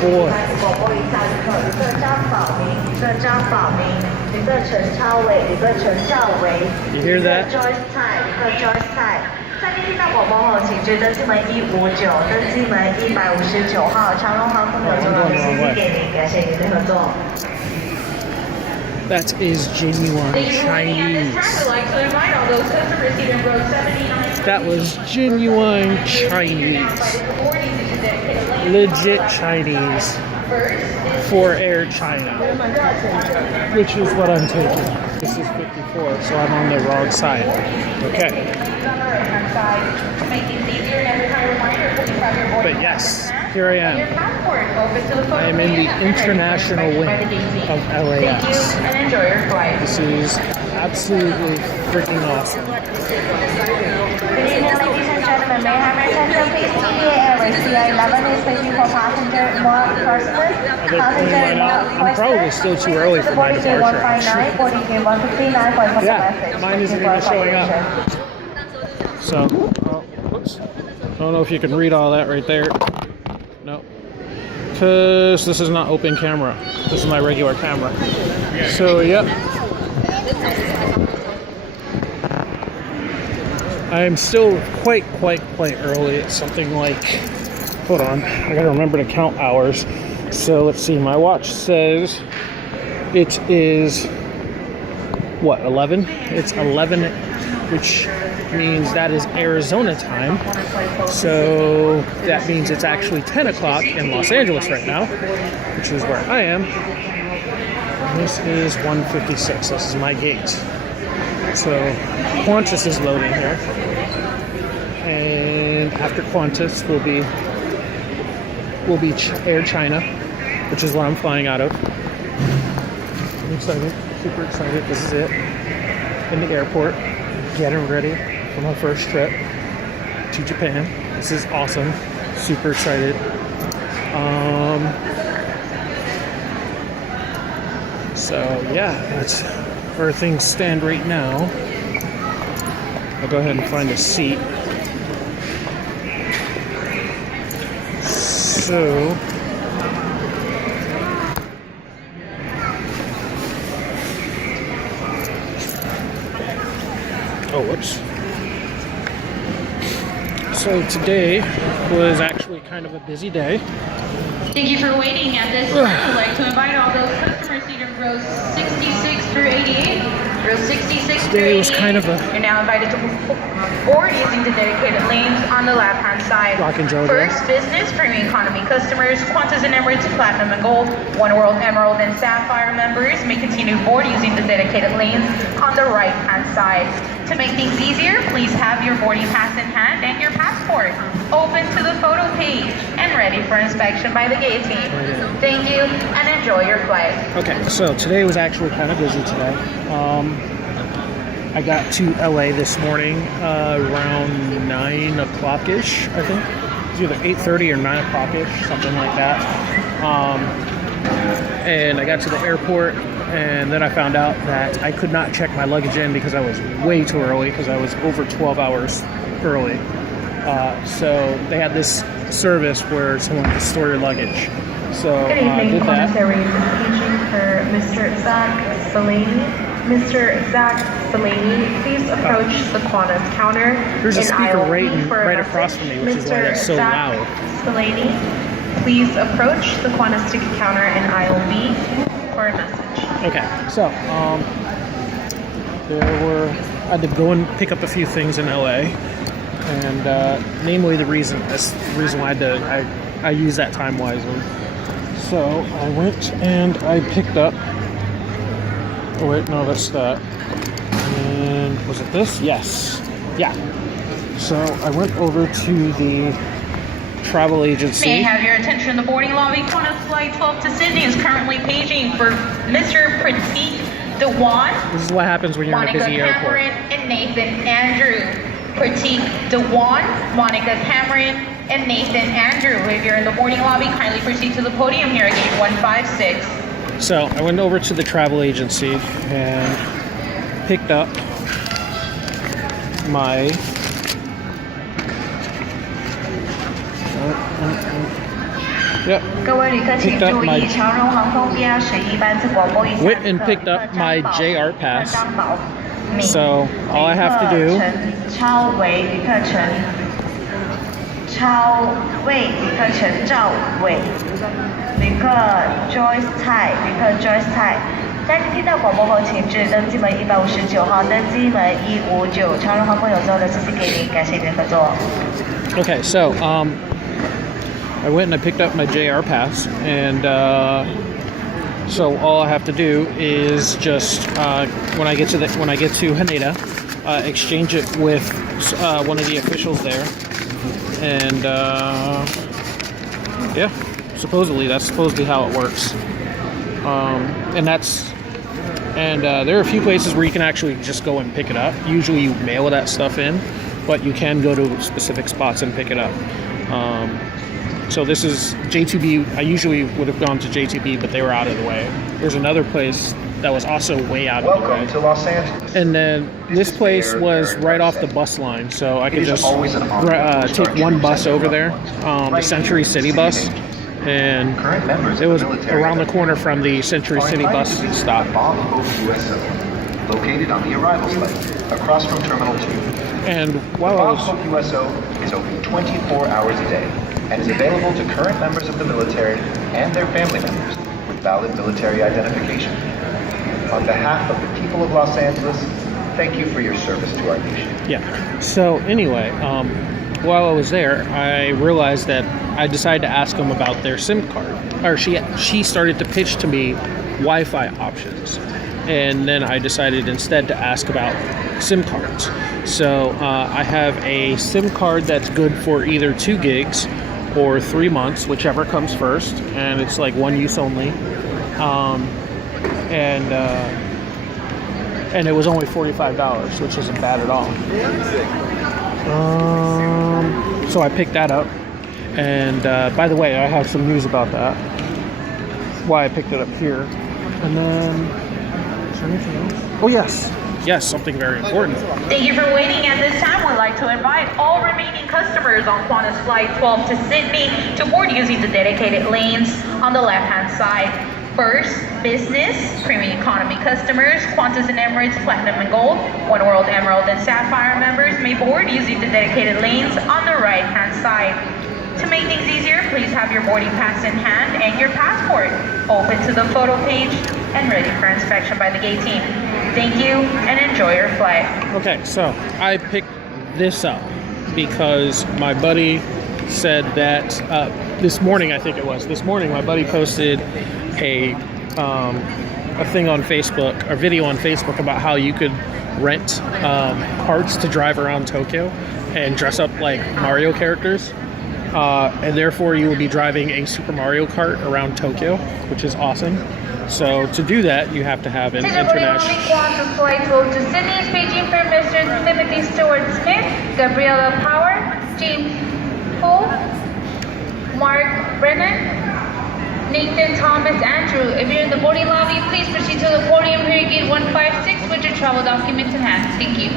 boy. You hear that? 在电梯到广播后，请至登机门159，登机门159号，长荣航空的总统司机给您，感谢您的合作。 That is genuine Chinese. That was genuine Chinese. Legit Chinese for Air China, which is what I'm taking. This is 54, so I'm on the wrong side. Okay. But yes, here I am. I am in the international wing of LAX. This is absolutely freaking awesome. Good evening, ladies and gentlemen. May I have your attention, please? TBA Airways CI11 is waiting for passenger Mark Carson. I'm probably still too early for my departure. Yeah, mine isn't even showing up. So, oops. I don't know if you can read all that right there. No. Because this is not open camera. This is my regular camera. So, yep. I'm still quite early. It's something like, hold on, I gotta remember to count hours. So let's see, my watch says it is, what, 11? It's 11, which means that is Arizona time. So that means it's actually 10 o'clock in Los Angeles right now, which is where I am. And this is 156, this is my gate. So Qantas is loading here. And after Qantas will be Air China, which is where I'm flying out of. I'm excited, super excited. This is it. In the airport, getting ready for my first trip to Japan. This is awesome. Super excited. So yeah, that's where things stand right now. I'll go ahead and find a seat. So whoops. So today was actually kind of a busy day. Thank you for waiting. At this time, I'd like to invite all those customers seated in rows 66 through 88. Row 66 through 88. Today was kind of a... You're now invited to board using the dedicated lanes on the left-hand side. First, business, premium economy customers, Qantas and Emirates, Platinum and Gold, One World, Emerald, and Sapphire members may continue board using the dedicated lanes on the right-hand side. To make things easier, please have your boarding pass in hand and your passport open to the photo page and ready for inspection by the gate team. Thank you and enjoy your flight. Okay, so today was actually kind of busy today. I got to LA this morning around 9 o'clock-ish, I think. It was either 8:30 or 9 o'clock-ish, something like that. And I got to the airport, and then I found out that I could not check my luggage in because I was way too early, because I was over 12 hours early. So they had this service where someone could store your luggage. So I did that. Good evening, for Mr. Zach Salini. Mr. Zach Salini, please approach the Qantas counter. There's a speaker right across from me, which is why it's so loud. Salini, please approach the Qantas ticket counter in aisle B for a message. Okay, so I had to go and pick up a few things in LA, and namely the reason why I use that time wisely. So I went and I picked up. Oh wait, no, that's that. And was it this? Yes. Yeah. So I went over to the travel agency. May I have your attention? The boarding lobby. Qantas Flight 12 to Sydney is currently paging for Mr. Pratik Dewan. This is what happens when you're in a busy airport. Monica Cameron and Nathan Andrew. Pratik Dewan, Monica Cameron, and Nathan Andrew. If you're in the boarding lobby, kindly proceed to the podium here at gate 156. So I went over to the travel agency and picked up my Yep. 各位旅客请 Picked up 注 my- 意，长荣航空 BR11班次广播一下 Went and picked up my JR pass. So all I have to do 超维旅客陈超魏旅客陈兆伟旅客 Joyce 蔡旅客 Joyce 蔡。在您听到广播后，请至登机门159号、登机门159。长荣航空有做的，谢谢给您，感谢您的合作。Okay, so I went and I picked up my JR pass, and so all I have to do is just when I get to Haneda, exchange it with one of the officials there, and yeah, supposedly that's supposed to be how it works, and there are a few places where you can actually just go and pick it up. Usually you mail that stuff in, but you can go to specific spots and pick it up. So this is J2B. I usually would have gone to J2B, but they were out of the way. There's another place that was also way out of the way. Welcome to Los Angeles. And then this place was right off the bus line, so I could just take one bus over there, the Century City bus, and it was around the corner from the Century City bus stop. Bob Hope USO, located on the arrivals lane, across from Terminal 2. And while I Bob was Hope USO is open 24 hours a day and is available to current members of the military and their family members with valid military identification. On behalf of the people of Los Angeles, thank you for your service to our nation. Yeah. So anyway, while I was there, I realized that I decided to ask them about their SIM card. Or she started to pitch to me Wi-Fi options, and then I decided instead to ask about SIM cards. So I have a SIM card that's good for either 2 gigs or 3 months, whichever comes first, and it's like one use only. And it was only $45, which isn't bad at all. So I picked that up, and by the way, I have some news about that. Why I picked it up here, and then is there anything else? Oh yes, something very important. Thank you for waiting. At this time, we'd like to invite all remaining customers on Qantas Flight 12 to Sydney to board using the dedicated lanes on the left-hand side. First, business, premium economy customers, Qantas and Emirates Platinum and Gold, One World Emerald and Sapphire members may board using the dedicated lanes on the right-hand side. To make things easier, please have your boarding pass in hand and your passport open to the photo page and ready for inspection by the gate team. Thank you and enjoy your flight. Okay, so I picked this up because my buddy said that this morning, I think it was, my buddy posted a thing on Facebook, a video on Facebook about how you could rent carts to drive around Tokyo and dress up like Mario characters. And therefore you will be driving a Super Mario Kart around Tokyo, which is awesome. So to do that, you have to have an international... Qantas Flight 12 to Sydney, Beijing for Mr. Timothy Stewart Smith, Gabriella Power, James Poole, Mark Brennan, Nathan Thomas Andrew. If you're in the boarding lobby, please proceed to the boarding period gate 156 with your travel documents in hand. Thank you.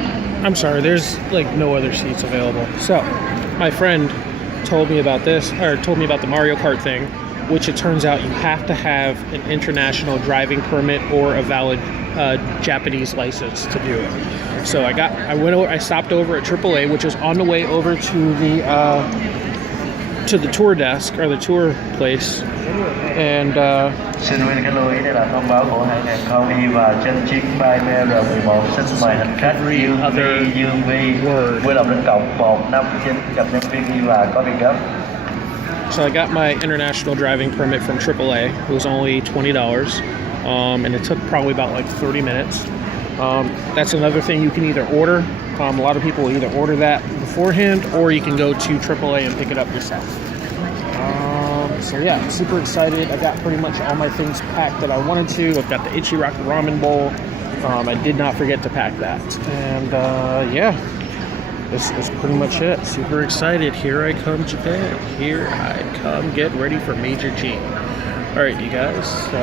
I'm sorry, there's like no other seats available. So my friend told me about this, or told me about the Mario Kart thing, which it turns out you have to have an international driving permit or a valid Japanese license to do it. So I stopped over at AAA, which is on the way over to the tour desk or the tour place, and Xin quý khách lưu ý đây là thông báo của hãng hàng không y và trên chuyến bay BR11 xin mời hành khách Dương Vi vui lòng đến cổng 159 gặp nhân viên y và có việc gấp. So I got my international driving permit from AAA. It was only $20, and it took probably about like 30 minutes. That's another thing you can either order. A lot of people will either order that beforehand, or you can go to AAA and pick it up yourself. So yeah, super excited. I got pretty much all my things packed that I wanted to. I've got the Ichiraki ramen bowl. I did not forget to pack that. And yeah, this is pretty much it. Super excited. Here I come, Japan. Here I come. Get ready for Major G. All right, you guys. So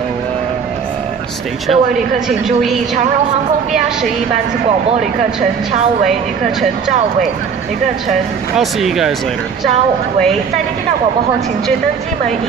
stay 各位 tuned. 旅客请注意，长荣航空 BR11班次广播旅客陈超维、旅客陈兆伟、旅客陈 I'll see you guys later. 昭维，在您听到广播后，请至登机门1。